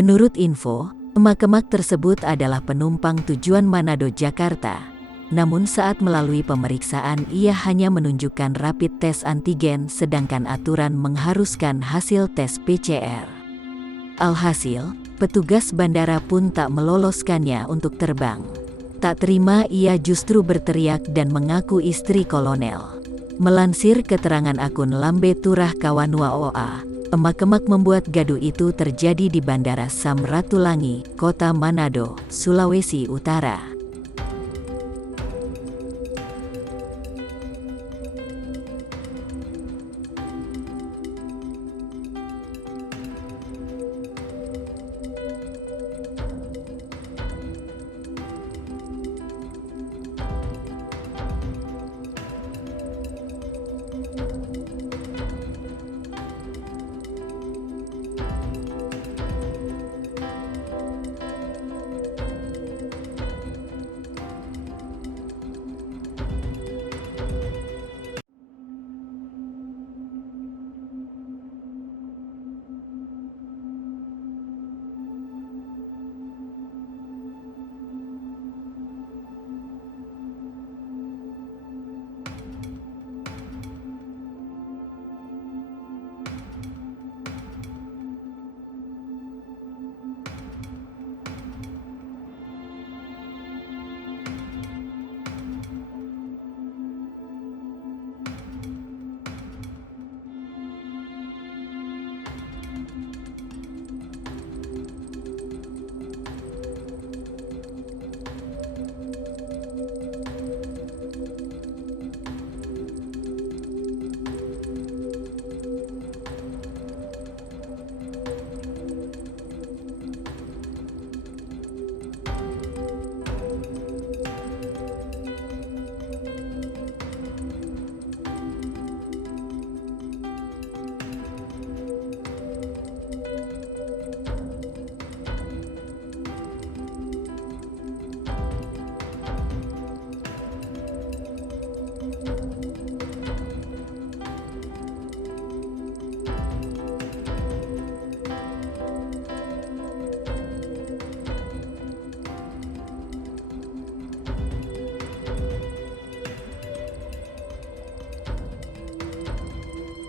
Menurut info, emak-emak tersebut adalah penumpang tujuan Manado, Jakarta. Namun saat melalui pemeriksaan ia hanya menunjukkan rapid test antigen sedangkan aturan mengharuskan hasil tes PCR. Alhasil, petugas bandara pun tak meloloskannya untuk terbang. Tak terima ia justru berteriak dan mengaku istri kolonel. Melansir keterangan akun Lambe Turah Kawanua OA, emak-emak membuat gaduh itu terjadi di Bandara Samratulangi, Kota Manado, Sulawesi Utara.